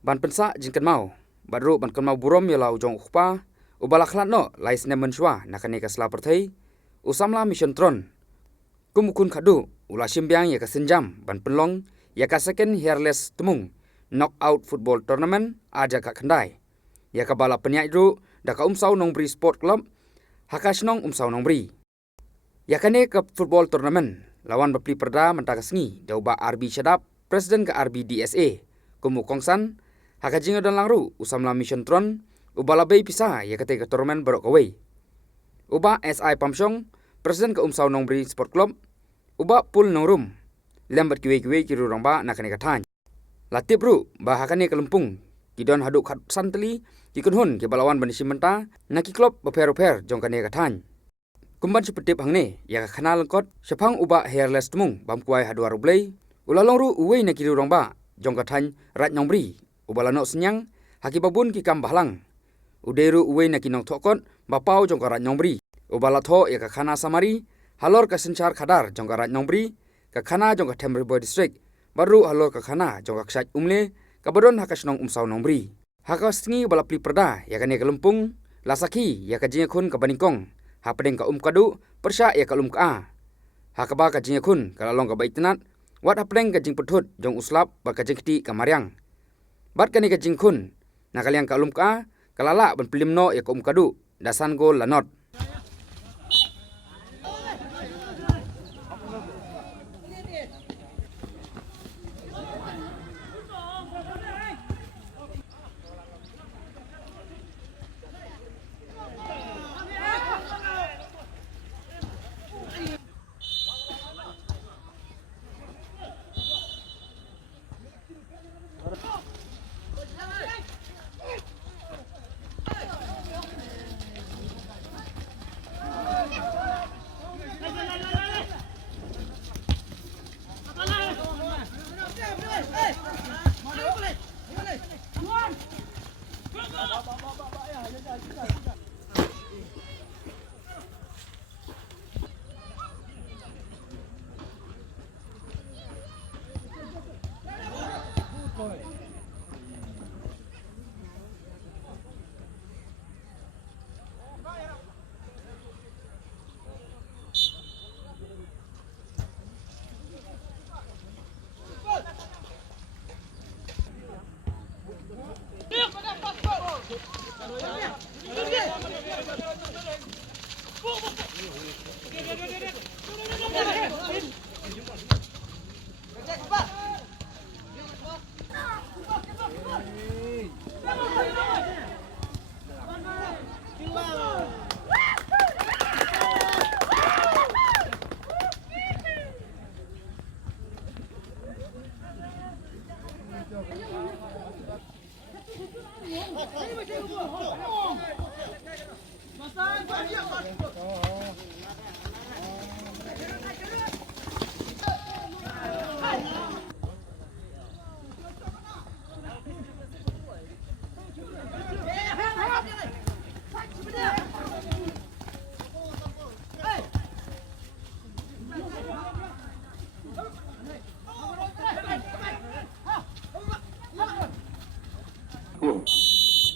ban pensa jingkan mau badru ban kan mau burom yala ujong ukpa ubala khlat no lais ne menshwa nakane ka sla perthai usamla mission tron kumukun khadu ula simbyang ya ka senjam ban penlong ya ka second hairless tumung knockout football tournament aja ka khandai ya ka bala penyai ru da ka umsau nongbri sport club hakasnong umsau nongbri ya kane ka football tournament lawan bapli perda mentaka sengi dauba RB Shadap presiden ka RB DSA kumu kongsan hakajinga dan langru usamla mission tron ubala bay pisah ya kate ka tournament barok away uba SI Pamsong presiden ka umsau nongbri sport club uba pul nongrum lembat kiwe kiru rongba nakane ka than latip ru ba hakane ka lempung kidon haduk khat santeli kikunhun ke balawan banisi menta naki klub beper jongkane ka than kumban sepetip hangne ya ka khana lengkot sepang uba hairless tumung bamkuai hadua rublei ulalong ru uwe na kiru rongba jongka than rat nyombri ubalano senyang hakibabun ki kambahlang uderu uwe na kinong thokot bapau jongka rat nyombri ubala tho ya ka khana samari halor ka senchar khadar jongka rat nyombri ka khana jongka Temriboy district baru halor ka khana jongka ksat umle kabadon hakasnong umsau nongbri hakasngi bala pli perda ya kane ka lempung lasaki ya ka jinga khun ka baningkong hapedeng ka kadu persya ya ka ka hakaba ka jinga khun ka lalong ka baitnat wat hapedeng ka jing pethut jong uslap ba ka jingti ka maryang bat kane ka jing khun nakaliang ka ka kalala ban plimno ya ka kadu dasan gol lanot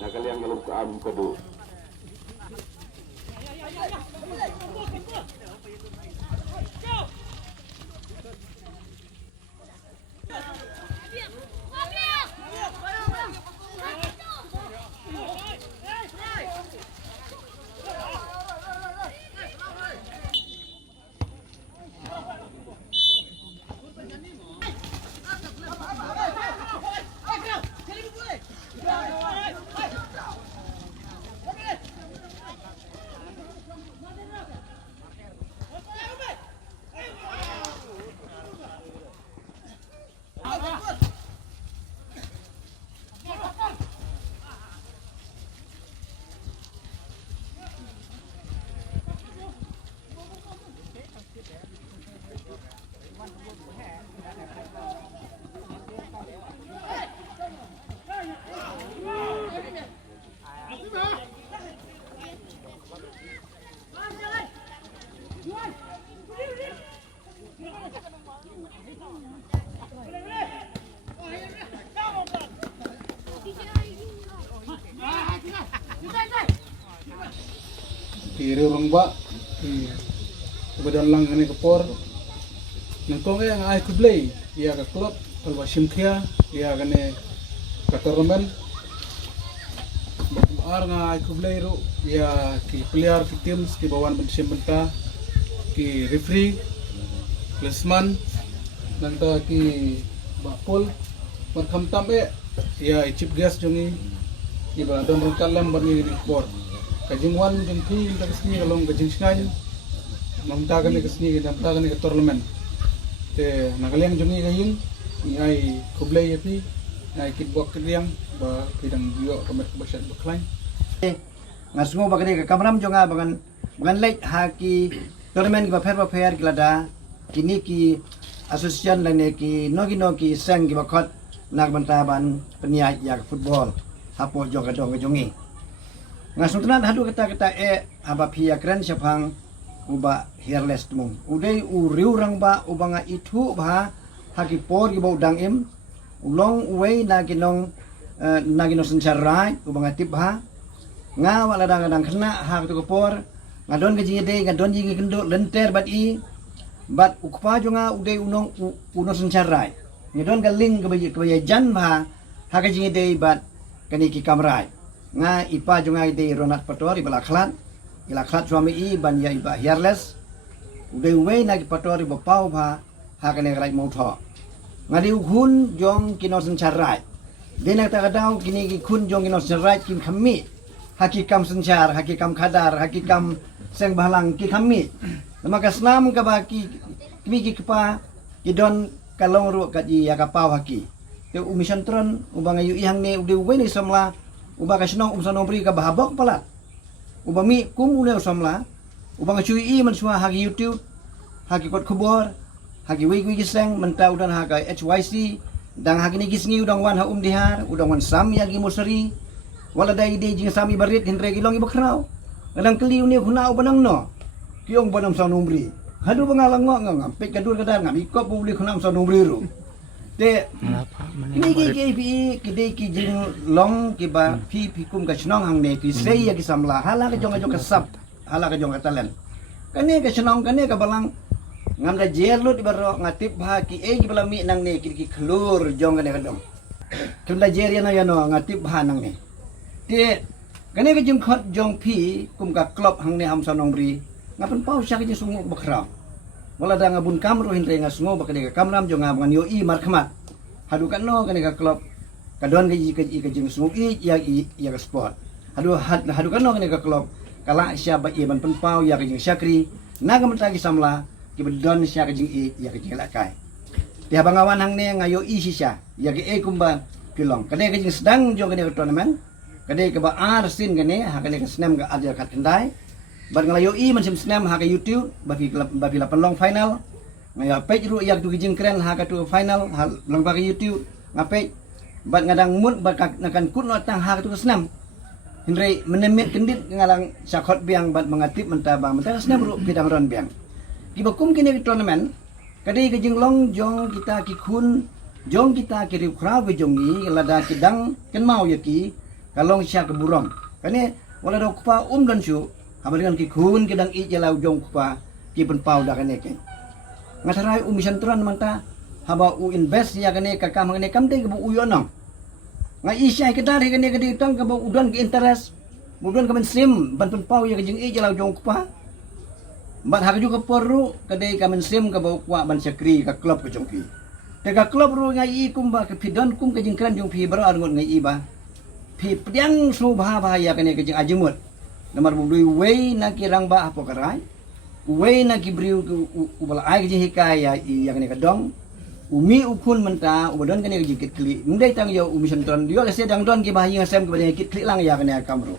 Nakaliang ngalung ka kadu ki rirong ba ki badan lang kani kapor nang kong yang ai kublay ya ka klub kalwa simkhia ya kani ka tournament ar nga ai kublay ro ya ki player ki teams ki bawan ban simbenta ki referee klasman nang ta ki bapol markham tambe ya chief guest jongi iba don kalam bani report kajing wan jeng pi ta kesni kalong kajing singan mamta kan kesni namta kan ke tournament te nagaliang jongi kaying ni ai kublay yapi nai kitbok kriang ba pidang bio kamet basat baklain ngasungo bagade ka kamram jonga bagan late haki tournament ba fair kilada kini ki association lane ki nogi sang ki bakot nagbantaban peniat yak football hapo joga dong jongi ngasung tenan hadu kata aba pia kren syapang uba hairless tumung udai uriu rang ba ubanga itu ba haki por ki bau dang im ulong uwei naginong sencarai ubanga tip ha nga wala dang kena hak tu por ngadon gaji de ngadon jingi kendo lenter bat ukpa jonga udai unong sencarai ngadon galing ke jan ba hak jingi de bat kani ki kamrai nga ipa jonga de ronat patori bala khlat suami i ban ya iba hairless udai uwei nagi patori bo pau ba hakane rai mau tho ngadi ukhun jong kino sencarai dena ta kadau kini ki khun jong kino sencarai kin khammi hakikam sencar hakikam khadar hakikam seng balang ki khammi maka senam ka baki kimi ki kepa idon kalong ru kaji ya ka pau haki te umission tron ubang ayu ihang ne ude uwe ni samla uba ka senong umsano bri ka bahabok pala ubami kum ule samla ubang chui i mansua haki YouTube haki kot khubor haki wigi seng menta udan haka HYC dang haki ni gisngi udang wan ha dihar udang wan sam yagi musari wala dai de jing sami barit hindre gilong ibakrau kadang keli uni khuna ubanang no kiong banam sa numbri hadu bangalang ngam pek kadur kadang ngam ikop buli khuna sa numbri ru te ni ki kidei ki jing long ki ba pi kum ka chnong hang ne ki sei ya ki samla hala ka jong kasap hala ka jong talent kane ka chnong kane ka balang ngam da jerlut ibaro ngatip ha ki ki balami nang ne ki klur jong kane kadong tunda jer yana yano ngatip ha nang ne te kane ka jing khot jong pi kum ka klub hang ne ham sanong bri ngapen pau sya ki sungu bakra wala da ngabun kamro hindre ngasungo bakade ka kamram jong ngam yo i markhamat hadu kan no kane ka klub kadon ka jing sungu ya ka sport hadu kan no kane ka klub kala sya ba ban pen pau ya ka jing syakri nagam tagi samla ki bedon sya ka jing ya ka jing lakai ti abangawan hang ne ngayo i sisya ya ki kumba pilong kane ka jing sedang jong kane ka tournament kade ka ba arsin kane ha kane ka snam ka aja kat kendai bar ngalayo i macam snam ha ka YouTube bagi lapan long final ngaya page ru yak tu jing keren ha ka tu final ha long bagi YouTube ngape bat ngadang mut bat nakan kut no tang ha ka tu snam hindre menemit kendit ngalang syakot biang bat mengatip mentabang mentah snam ru bidang ron biang ki bakum kini tournament kade ka jing long jong kita ki khun jong kita ki ri kra be jongi lada kidang ken mau yaki kalong sya ke burong kane wala do kupa dan syu habaringan ki khun kidang i jalau jong kupa ki pen pau da kane ke ngatarai mission tran manta haba u invest ya kane ka kam kane kam te ke bu uyono ngai isya ke dari kane ke ditang ke bu udan ke interest budan ke sim ban pen pau ya ke jing i jalau jong kupa bat hak juga poru kade ka sim ke bu kwa ban sakri ka klub ke jong pi te ka klub ru ngai i kumba ke pidon kum ke jing kran jong pi bar arngot ngai i ba pi pediang subha bahaya kane ke jing ajemut nomor bului wei na kirang ba apo karai wei na kibriu ubala ai ke hikaya yang ne kadong umi ukun menta ubadon kane ke jikit kli mundai tang yo umi senton dio le sedang don ke bahaya sem ke kit kli lang ya kane kamro